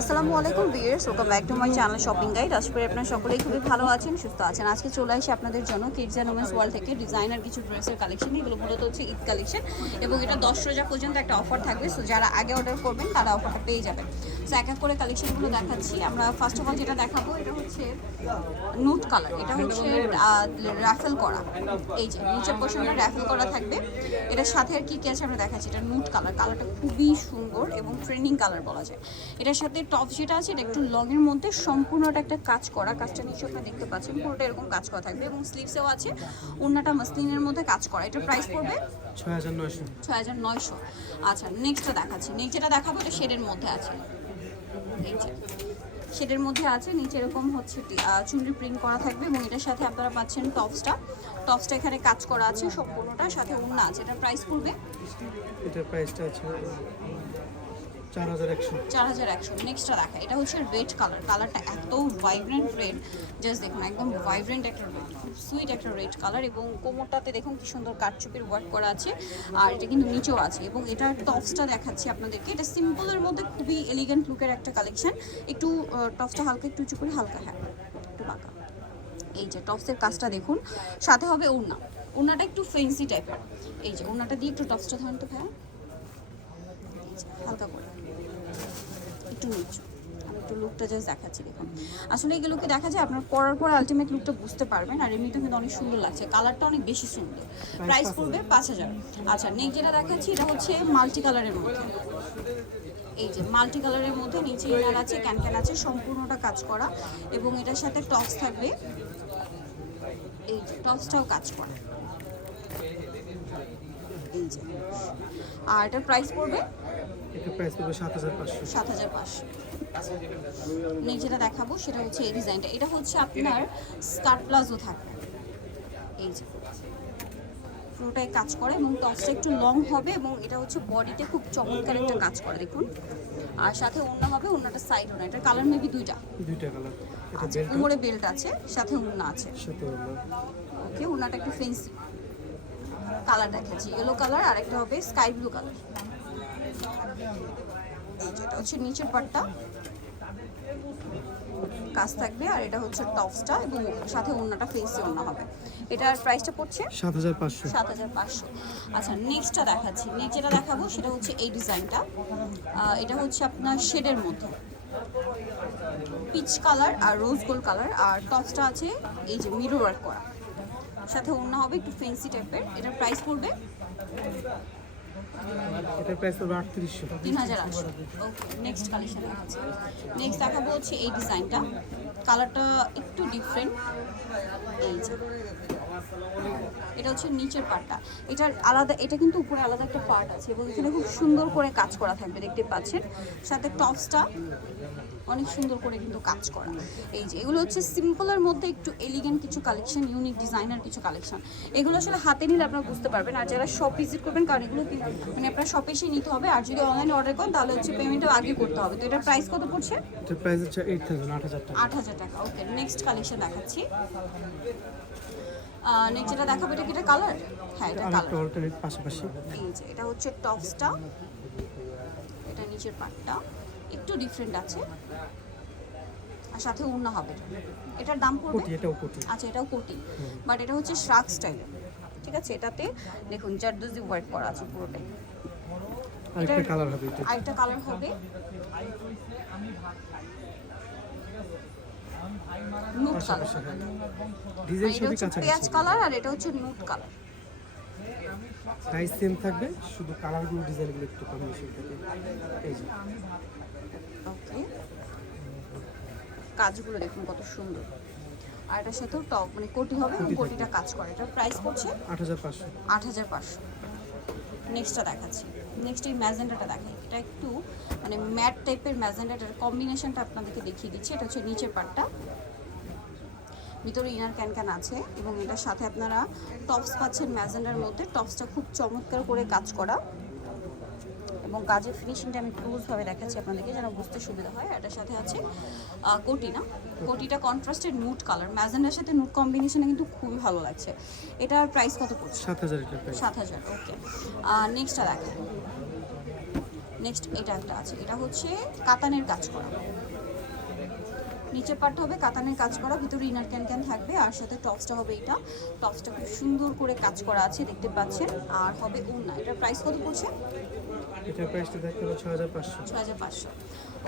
আসসালামু আলাইকুম viewers welcome back to my channel shopping guide আশা করি আপনারা সকলেই খুবই ভালো আছেন, সুস্থ আছেন। আজকে চলে আসি আপনাদের জন্য কিডস অ্যান্ড ওমেন্স ওয়ার্ল্ড থেকে ডিজাইনার কিছু ড্রেসের কালেকশন এগুলো মূলত হচ্ছে ঈদ কালেকশন এবং এটা দশ রোজা পর্যন্ত একটা অফার থাকবে। সো যারা আগে অর্ডার করবেন, তারা অফারটা পেয়ে যাবেন। সো এক এক করে কালেকশনগুলো দেখাচ্ছি। আমরা ফার্স্ট অফ অল যেটা দেখাবো এটা হচ্ছে নুট কালার এটা হচ্ছে রাফেল করা। এই যে নিচের পোর্শনটা রাফেল করা থাকবে। এটার সাথে আর কি কি আছে আমরা দেখাচ্ছি এটা নুট কালার কালারটা খুবই সুন্দর এবং ট্রেন্ডিং কালার বলা যায়। এটার সাথে টপ যেটা আছে এটা একটু লং এর মধ্যে সম্পূর্ণটা একটা কাজ করা কাজটা নিচে আপনারা দেখতে পাচ্ছেন পুরোটা এরকম কাজ করা থাকবে এবং স্লিভসেও আছে অন্যটা মাসলিনের মধ্যে কাজ করা। এটার প্রাইস পড়বে? ছয় হাজার নয়শো। আচ্ছা নেক্সটটা দেখাচ্ছি। নেক্সট যেটা দেখাবো এটা শেডের মধ্যে আছে। শেডের মধ্যে আছে, নিচে এরকম হচ্ছে চুনরি প্রিন্ট করা থাকবে এবং এটার সাথে আপনারা পাচ্ছেন টপসটা। টপসটা এখানে কাজ করা আছে সম্পূর্ণটা, সাথে ওড়না আছে। এটার প্রাইস পড়বে? এটার প্রাইসটা আছে চার হাজার একশো। চার হাজার একশো। নেক্সটটা দেখা। এটা হচ্ছে রেড কালার কালারটা এত ভাইব্রেন্ট রেড জাস্ট দেখুন, একদম ভাইব্রেন্ট একটা রেড সুইট একটা রেড কালার এবং কোমরটাতে দেখুন কি সুন্দর ওয়ার্ক করা আছে। আর এটা কিন্তু আছে। এবং আপনাদেরকে। এটা সিম্পলের মধ্যে খুবই এলিগেন্ট লুকের একটা কালেকশন একটু টপসটা হালকা, একটু উঁচু করে হালকা হ্যাঁ। একটু বাঁকা। এই যে টপসের কাজটা দেখুন। সাথে হবে ওড়না। ওড়নাটা একটু ফেন্সি টাইপের এই যে ওড়নাটা দিয়ে একটু টপসটা ধরেন তো, ভাইয়া। হালকা করে। একটু নিচু। আমি একটু লুকটা জাস্ট দেখাচ্ছি দেখুন। আসলে এগুলোকে দেখা যায় আপনার পরার পর আলটিমেট লুকটা বুঝতে পারবেন আর এমনিতেও কিন্তু অনেক সুন্দর লাগছে। কালারটা অনেক বেশি সুন্দর। প্রাইস পড়বে পাঁচ হাজার। আচ্ছা নেক যেটা দেখাচ্ছি এটা হচ্ছে মাল্টি কালারের মধ্যে। এই যে মাল্টি কালারের মধ্যে নিচে ইনার আছে ক্যান ক্যান আছে সম্পূর্ণটা কাজ করা। এবং এটার সাথে টপস থাকবে। এই যে টপসটাও কাজ করা। এই যে। আর এটার প্রাইস পড়বে এটার প্রাইস পড়বে সাত হাজার পাঁচশো। সাত হাজার পাঁচশো। নেক্সট যেটা দেখাবো সেটা হচ্ছে এই ডিজাইনটা এটা হচ্ছে আপনার স্কার্ট প্লাজো থাকবে। এই যে। পুরোটাই কাজ করে এবং টপসটা একটু লং হবে এবং এটা হচ্ছে বডিতে খুব চমৎকার একটা কাজ করে দেখুন। আর সাথে ওড়না হবে ওড়নাটা সাইড ওড়না। এটার কালার মেবি দুইটা। দুইটা কালার এটা আচ্ছা বেল্ট কোমরে বেল্ট আছে সাথে ওড়না আছে। সাথে হলো ওকে ওড়নাটা একটু ফেন্সি কালার দেখাচ্ছি। ইয়েলো কালার আর একটা হবে স্কাই ব্লু কালার এই যেটা হচ্ছে নিচের পাটটা। কাজ থাকবে আর এটা হচ্ছে টপসটা এবং সাথে ওড়নাটা ফেন্সি ওড়না হবে। এটার প্রাইসটা পড়ছে? সাত হাজার পাঁচশো। সাত হাজার পাঁচশো। আচ্ছা নেক্সটটা দেখাচ্ছি। নেক্সট যেটা দেখাবো সেটা হচ্ছে এই ডিজাইনটা এটা হচ্ছে আপনার শেডের মধ্যে। পিচ কালার আর রোজ গোল্ড কালার আর টপসটা আছে এই যে মিরর ওয়ার্ক করা। সাথে অন্য হবে একটু ফেন্সি টাইপের এটার প্রাইস পড়বে এটার প্রাইস হবে আটত্রিশশো। তিন হাজার নেক্সট কালেকশন আছে। নেক্সট দেখাবো হচ্ছে এই ডিজাইনটা কালারটা একটু ডিফারেন্ট এটা হচ্ছে নিচের পার্টটা এটার আলাদা, এটা কিন্তু উপরে আলাদা একটা পার্ট আছে এবং এখানে খুব সুন্দর করে কাজ করা থাকবে, দেখতে পাচ্ছেন। সাথে টপসটা অনেক সুন্দর করে কিন্তু কাজ করা। এই যে এগুলো হচ্ছে সিম্পলের মধ্যে একটু এলিগেন্ট কিছু কালেকশন ইউনিক ডিজাইনার কিছু কালেকশন এগুলো আসলে হাতে নিলে আপনারা বুঝতে পারবেন। আর যারা শপ ভিজিট করবেন কারণ এগুলো মানে আপনার শপে এসে নিতে হবে। আর যদি অনলাইনে অর্ডার করেন তাহলে হচ্ছে পেমেন্টও আগে করতে হবে। তো এটার প্রাইস কত পড়ছে? এটার প্রাইস হচ্ছে এইট থাউজেন্ড আট হাজার টাকা। আট হাজার টাকা। ওকে নেক্সট কালেকশন দেখাচ্ছি। নেক্সট যেটা দেখাবো এটা কি এটা কালার হ্যাঁ এটা কালার অল্টারনেট পাশাপাশি। এই যে এটা হচ্ছে টপসটা এটা নিচের পাটটা একটু ডিফারেন্ট আছে। আর সাথে উন্না হবে। এটার দাম পড়বে? কোটি এটাও কোটি আচ্ছা এটাও কোটি বাট এটা হচ্ছে শ্রাক স্টাইল ঠিক আছে? এটাতে দেখুন জারদোজি ওয়ার্ক করা আছে পুরোটাই। আরেকটা কালার হবে এটা। আরেকটা কালার হবে। নুট কালার ডিজাইন সবই পেঁয়াজ কালার আর এটা হচ্ছে নুট কালার প্রাইস সেম থাকবে শুধু কালারগুলো ডিজাইনগুলো একটু কম্বিনেশন থাকে। এই যে। ওকে কাজগুলো দেখুন কত সুন্দর। আর এটার সাথেও টপ মানে কোটি হবে এবং কোটিটা কাজ করে। এটার প্রাইস পড়ছে আট হাজার পাঁচশো। আট হাজার পাঁচশো। নেক্সটটা দেখাচ্ছি। নেক্সট এই ম্যাজেন্ডাটা দেখাই। এটা একটু মানে ম্যাট টাইপের ম্যাজেন্ডাটার কম্বিনেশনটা আপনাদেরকে দেখিয়ে দিচ্ছি। এটা হচ্ছে নিচের পার্টটা ভিতরে ইনার ক্যান ক্যান আছে এবং এটার সাথে আপনারা টপস পাচ্ছেন ম্যাজেন্ডার মধ্যে। টপসটা খুব চমৎকার করে কাজ করা। এবং কাজের ফিনিশিংটা আমি ক্লোজভাবে দেখাচ্ছি আপনাদেরকে যেন বুঝতে সুবিধা হয়। এটার সাথে আছে কোটি না কোটিটা কন্ট্রাস্টেড নুট কালার ম্যাজেন্ডার সাথে নুট কম্বিনেশনে কিন্তু খুবই ভালো লাগছে। এটার প্রাইস কত পড়ছে? সাত হাজার সাত হাজার ওকে নেক্সটটা দেখেন নেক্সট এটা একটা আছে। এটা হচ্ছে কাতানের কাজ করা। নিচের পার্টটা হবে কাতানের কাজ করা ভিতরে ইনার ক্যান ক্যান থাকবে আর সাথে টপসটা হবে এটা টপসটা খুব সুন্দর করে কাজ করা আছে দেখতে পাচ্ছেন। আর হবে উন্না এটার প্রাইস কত পড়ছে? এটার প্রাইসটা থাকতে হবে ছয় হাজার পাঁচশো। ছ হাজার পাঁচশো।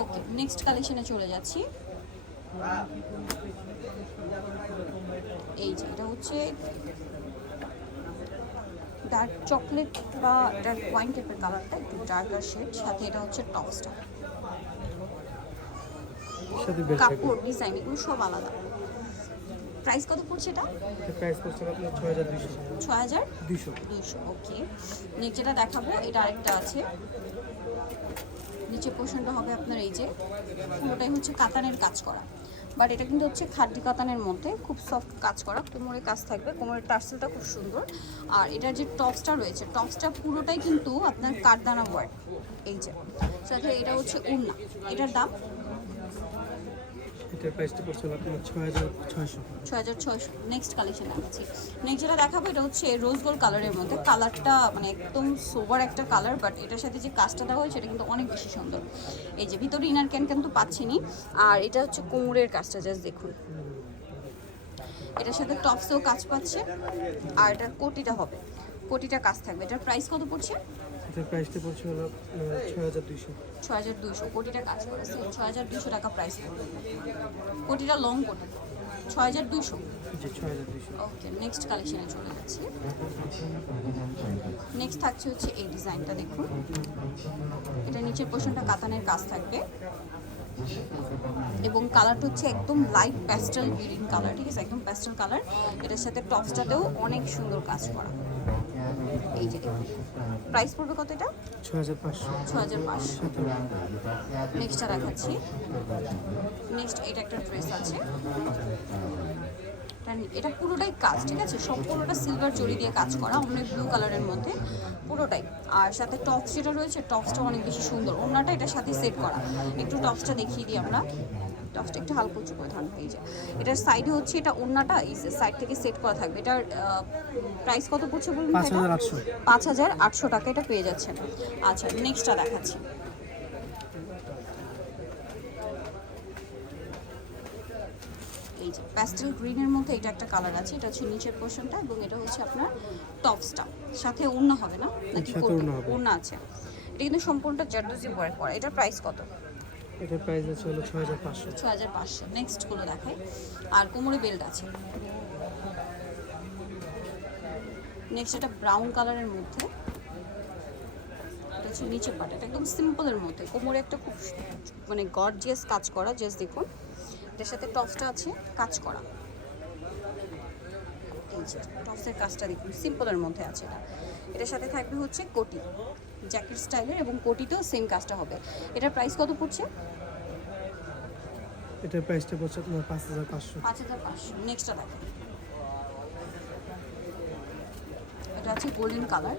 ওকে নেক্সট কালেকশনে চলে যাচ্ছি। এই যে এটা হচ্ছে ডার্ক চকলেট বা ডার্ক ওয়াইন টাইপের কালারটা একটু ডার্কার শেড সাথে এটা হচ্ছে টপসটা কাপড় ডিজাইন এগুলো সব আলাদা। প্রাইস কত পড়ছে এটা? প্রাইস পড়ছে আপনার ছয় হাজার দুইশো। ছ হাজার দুইশো দুইশো। ওকে। নেক্সট যেটা দেখাবো এটা আরেকটা আছে। নিচে পোর্শনটা হবে আপনার এই যে পুরোটাই হচ্ছে কাতানের কাজ করা। বাট এটা কিন্তু হচ্ছে খাদ্য কাতানের মধ্যে খুব সফট কাজ করা কোমরে কাজ থাকবে। কোমরের টার্সেলটা খুব সুন্দর। আর এটার যে টপসটা রয়েছে টপসটা পুরোটাই কিন্তু আপনার কাঠদানা ওয়ার্ক এই যে সাথে এটা হচ্ছে উন্না এটার দাম এটার প্রাইসটা পড়ছে আপনার ছয় হাজার ছয়শো। ছয় হাজার ছয়শো। নেক্সট কালেকশন আছে নেক্সট যেটা দেখাবো, এটা হচ্ছে রোজ গোল্ড কালারের মধ্যে। কালারটা মানে একদম সোবার একটা কালার বাট এটার সাথে যে কাজটা দেওয়া হয়েছে, এটা কিন্তু অনেক বেশি সুন্দর। এই যে ভিতরে ইনার ক্যান ক্যান তো পাচ্ছিনি। আর এটা হচ্ছে কোমরের কাজটা জাস্ট দেখুন। এটার সাথে টপসেও কাজ পাচ্ছে। আর এটার কোটিটা হবে। কোটিটা কাজ থাকবে। এটার প্রাইস কত পড়ছে? এটার প্রাইসটা পড়ছে হলো ছয় হাজার দুইশো। ছয় হাজার দুইশো কোটিটা কাজ করেছে। ছয় হাজার দুইশো টাকা প্রাইস পড়বে কোটিটা লং কোটি। ছয় হাজার দুইশো? জি ছয় হাজার দুইশো। ওকে নেক্সট কালেকশনে চলে যাচ্ছি। নেক্সট থাকছে হচ্ছে এই ডিজাইনটা দেখুন। এটা নিচের পোর্শনটা কাতানের কাজ থাকবে। এবং কালারটা হচ্ছে একদম লাইট প্যাস্টেল গ্রিন কালার ঠিক আছে? একদম প্যাস্টেল কালার এটার সাথে টপসটাতেও অনেক সুন্দর কাজ করা। এই যে প্রাইস পড়বে কত এটা? ছয় হাজার পাঁচশো। ছ হাজার পাঁচশো। নেক্সটটা দেখাচ্ছি। নেক্সট এটা একটা ড্রেস আছে। এটা পুরোটাই কাজ ঠিক আছে? সম্পূর্ণটা সিলভার জড়ি দিয়ে কাজ করা অনেক ব্লু কালারের মধ্যে। পুরোটাই। আর সাথে টপস যেটা রয়েছে টপসটা অনেক বেশি সুন্দর। ওনাটা এটার সাথে সেট করা। একটু টপসটা দেখিয়ে দিই আমরা। টপসটা একটু হালকা উঁচু করে ধরুন এই যে এটার সাইডে হচ্ছে এটা ওনাটা এই সাইড থেকে সেট করা থাকবে। এটার প্রাইস কত পড়ছে বলুন পাঁচ হাজার আটশো। টাকা এটা পেয়ে যাচ্ছেন। আচ্ছা নেক্সটটা দেখাচ্ছি। এই যে প্যাস্টেল গ্রিনের মধ্যে এটা একটা কালার আছে এটা হচ্ছে নিচের পোর্শনটা এবং এটা হচ্ছে আপনার টপসটা সাথে ওড়না হবে না? নাকি? ওড়না আছে। এটা কিন্তু সম্পূর্ণটা জারদোজি ওয়ার্ক করা। এটার প্রাইস কত? এটার প্রাইস আছে হলো ছয় হাজার পাঁচশো। ছ হাজার পাঁচশো। নেক্সট নেক্সটগুলো দেখাই। আর কোমরে বেল্ট আছে। নেক্সট এটা ব্রাউন কালারের মধ্যে। এটা হচ্ছে নিচের পাট এটা একদম সিম্পলের মধ্যে। কোমরে একটা খুব মানে গর্জিয়াস কাজ করা। জাস্ট দেখুন। এটার সাথে টপসটা আছে, কাজ করা। এই টপসের কাজটা দেখুন। সিম্পলের মধ্যে আছে এটা। এটার সাথে থাকবে হচ্ছে কোটি। জ্যাকেট স্টাইলের এবং কোটিতেও সেম কাজটা হবে। এটার প্রাইস কত পড়ছে? এটার প্রাইসটা পড়ছে আপনার পাঁচ হাজার পাঁচশো। পাঁচ হাজার পাঁচশো। নেক্সটটা দেখেন এটা আছে গোল্ডেন কালার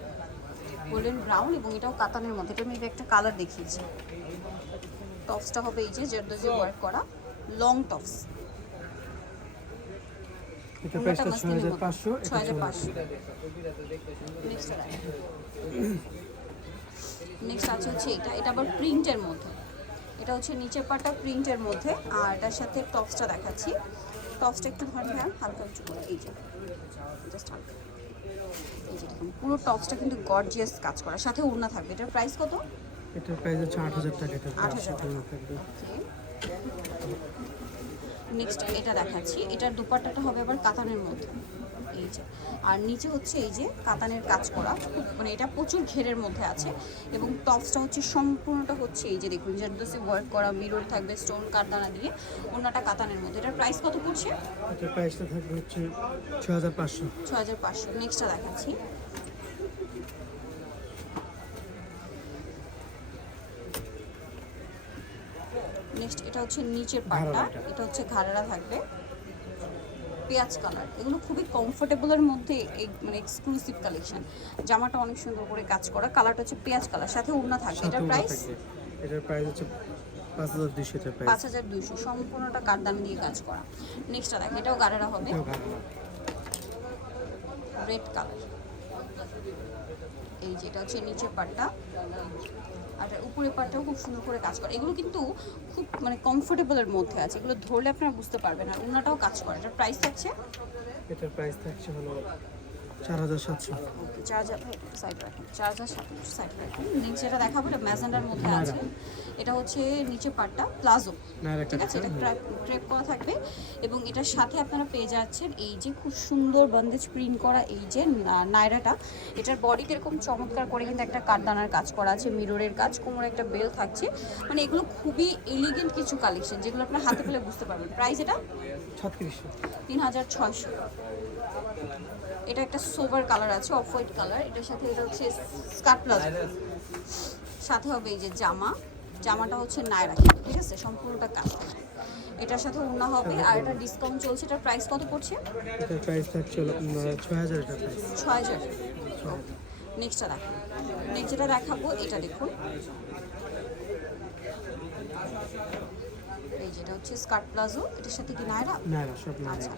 গোল্ডেন ব্রাউন এবং এটাও কাতানের মধ্যে। এটা আমি একটা কালার দেখিয়েছি। টপসটা হবে এই যে জেরদোজি ওয়ার্ক করা। লং টপস এটার প্রাইসটা ছয় হাজার পাঁচশো ছয় হাজার পাঁচশো নেক্সটটা দেখেন নেক্সট আছে হচ্ছে এটা। এটা আবার প্রিন্টের মধ্যে। এটা হচ্ছে নিচের পাটা প্রিন্টের মধ্যে। আর এটার সাথে টপসটা দেখাচ্ছি। টপসটা একটু ধরেন হ্যাঁ হালকা উঁচু করে। এই যে জাস্ট হালকা। এই যে পুরো টপসটা কিন্তু গর্জিয়াস কাজ করা। সাথে ওড়না থাকবে। এটার প্রাইস কত? এটার প্রাইস হচ্ছে আট হাজার টাকা। আট হাজার থাকবে। নেক্সট এটা দেখাচ্ছি। এটার দুপাট্টাটা হবে আবার কাতানের মধ্যে। এই যে আর নিচে হচ্ছে এই যে কাতানের কাজ করা। খুব মানে এটা প্রচুর ঘেরের মধ্যে আছে এবং টপসটা হচ্ছে সম্পূর্ণটা হচ্ছে এই যে দেখুন জারদোসি ওয়ার্ক করা মিরর থাকবে স্টোন কারদানা দিয়ে অন্যটা কাতানের মধ্যে। এটার প্রাইস কত পড়ছে? এটার প্রাইসটা থাকবে হচ্ছে ছয় হাজার পাঁচশো। ছ হাজার পাঁচশো নেক্সটটা দেখাচ্ছি। নেক্সট এটা হচ্ছে নিচের পাটটা। এটা হচ্ছে ঘাড়ারা থাকবে। পেঁয়াজ কালার এগুলো খুবই কমফোর্টেবলের মধ্যে এই- মানে এক্সক্লুসিভ কালেকশন জামাটা অনেক সুন্দর করে কাজ করা কালারটা হচ্ছে পেঁয়াজ কালার সাথে ওড়না থাকবে। সাথে এটার প্রাইস এটার প্রাইস হচ্ছে পাঁচ হাজার দুইশো সম্পূর্ণটা দিয়ে কাজ করা। নেক্সটটা দেখ এটাও গাড়ারা হবে। রেড কালার এই যে এটা হচ্ছে নিচের পাটটা আর উপরের পাটটাও খুব সুন্দর করে কাজ করে। এগুলো কিন্তু খুব মানে কমফোর্টেবলের মধ্যে আছে। এগুলো ধরলে আপনারা বুঝতে পারবেন। আর ওনাটাও কাজ করে। এটার প্রাইস থাকছে? এটার প্রাইস থাকছে হলো চার হাজার সাতশো। চার হাজার সাইড রাখেন চার হাজার সাইড রাখেন। নেক্সট যেটা দেখাবো এটা ম্যাজেন্ডার মধ্যে আছে। এটা হচ্ছে নিচে পাটটা প্লাজো। ঠিক আছে? এটা ক্রেপ করা থাকবে। এবং এটার সাথে আপনারা পেয়ে যাচ্ছেন এই যে খুব সুন্দর বন্দেজ প্রিন্ট করা এই যে নায়রাটা। এটার বডিতে এরকম চমৎকার করে কিন্তু একটা কাঠদানার কাজ করা আছে মিররের কাজ কোমরে একটা বেল থাকছে। মানে এগুলো খুবই এলিগেন্ট কিছু কালেকশন যেগুলো আপনার হাতে পেলে বুঝতে পারবেন। প্রাইস এটা? ছত্রিশশো। তিন হাজার ছয়শো। এটা একটা সোভার কালার আছে অফ হোয়াইট কালার এটার সাথে এটা হচ্ছে স্কার্ট প্লাজো। সাথে হবে এই যে জামা। জামাটা হচ্ছে নায়রা কিন্তু ঠিক আছে? সম্পূর্ণটা কাজ এটার সাথে ওড়না হবে আর এটা ডিসকাউন্ট চলছে। এটার প্রাইস কত পড়ছে? এটার প্রাইস থাকছে হলো উম, ছয় হাজার এটার প্রাইস নেক্সটটা দেখাবো নেক্সট যেটা দেখাবো এটা দেখুন। এই যেটা হচ্ছে স্কার্ট প্লাজো এটার সাথে কি নায়রা? নায়রা সব নায়রা। আচ্ছা।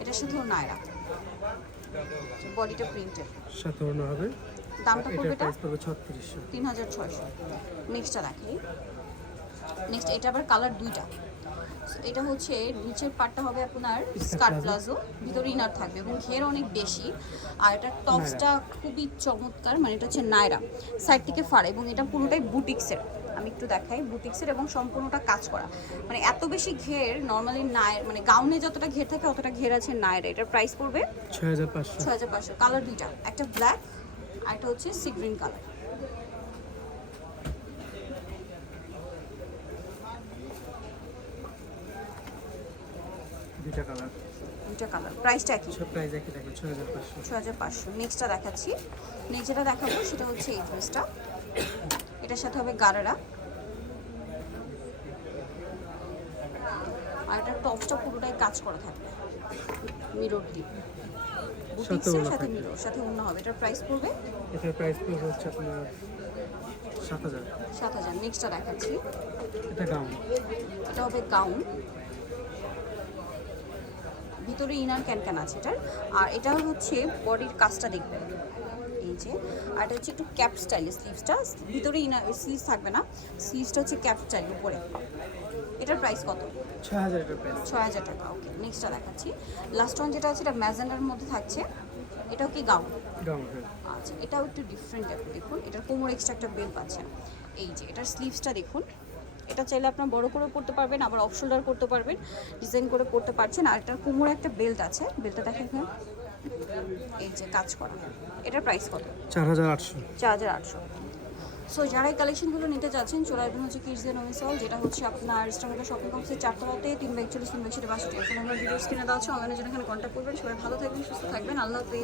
এটার সাথেও নায়রা। বডিটা প্রিন্টেড সাথে অন্য হবে। দামটা পড়বে এটা? তিন হাজার ছয়শো। নেক্সটটা দেখাই নেক্সট এটা আবার কালার দুইটা। এটা হচ্ছে নিচের পার্টটা হবে আপনার স্কার্ট প্লাজো ভিতরে ইনার থাকবে এবং ঘের অনেক বেশি। আর এটার টপসটা খুবই চমৎকার মানে এটা হচ্ছে নায়রা সাইড থেকে ফাড়া এবং এটা পুরোটাই বুটিক্সের। আমি একটু দেখাই বুটিক্সের এবং সম্পূর্ণটা কাজ করা। মানে এত বেশি ঘের নর্মালি নায়ের মানে গাউনে যতটা ঘের থাকে অতটা ঘের আছে নায়রা এটার প্রাইস পড়বে ছয় হাজার পাঁচশো। ছয় হাজার পাঁচশো। কালার দুইটা। একটা ব্ল্যাক আর একটা হচ্ছে সি গ্রিন কালার দুইটা কালার দুইটা কালার প্রাইসটা একই। সব প্রাইস একই থাকে নেক্সটটা দেখাচ্ছি। নেক্সট যেটা দেখাবো সেটা হচ্ছে এই ড্রেসটা এটার সাথে হবে গারারা। আর এটার টপসটা পুরোটাই কাজ করা থাকবে। মিরর দিয়ে। বুটিক্সের সাথে মিরর সাথে অন্য হবে। এটার প্রাইস পড়বে? এটার প্রাইস পড়বে হচ্ছে আপনার সাত হাজার। সাত হাজার। নেক্সটটা দেখাচ্ছি। এটা গাউন এটা হবে গাউন ভিতরে ইনার ক্যান ক্যান আছে এটার। আর এটা হচ্ছে বডির কাজটা দেখবেন। এই যে আর এটা হচ্ছে একটু ক্যাপ স্টাইল স্লিভসটা ভিতরে ইনার স্লিভস থাকবে না। স্লিভসটা হচ্ছে ক্যাপ স্টাইল উপরে। এটার প্রাইস কত? ছয় হাজার এটার প্রাইস টাকা ওকে নেক্সটটা দেখাচ্ছি। লাস্ট ওয়ান যেটা আছে এটা ম্যাজেন্ডার মধ্যে থাকছে। এটাও কি গাউন গাউন হ্যাঁ। আচ্ছা এটাও একটু ডিফারেন্ট টাইপের দেখুন। এটার কোমর এক্সট্রা একটা বেল পাচ্ছেন এই যে এটার স্লিভসটা দেখুন। এটা চাইলে আপনার বড় করে পড়তে পারবেন আবার অফ শোল্ডার করতে পারবেন ডিজাইন করে পড়তে পারছেন। আর এটার কোমরে একটা বেল্ট আছে। বেল্টটা দেখেন এখানে। এই যে কাজ করা। এটার প্রাইস কত? চার হাজার আটশো। চার হাজার আটশো। সো যারা এই কালেকশনগুলো নিতে চাচ্ছেন চলে আসবেন হচ্ছে কিডস এন্ড ওমিসল যেটা হচ্ছে আপনার ইস্টামাটা শপিং কমপ্লেক্সের চারতলাতে, তিন বাইক চল্লিশ তিন বাইক সেটা বাসটি এখন আমরা ভিডিওস কিনে দেওয়া হচ্ছে অনলাইনে জন্য এখানে কন্ট্যাক্ট করবেন। সবাই ভালো থাকবেন, সুস্থ থাকবেন। আল্লাহ হাফিজ।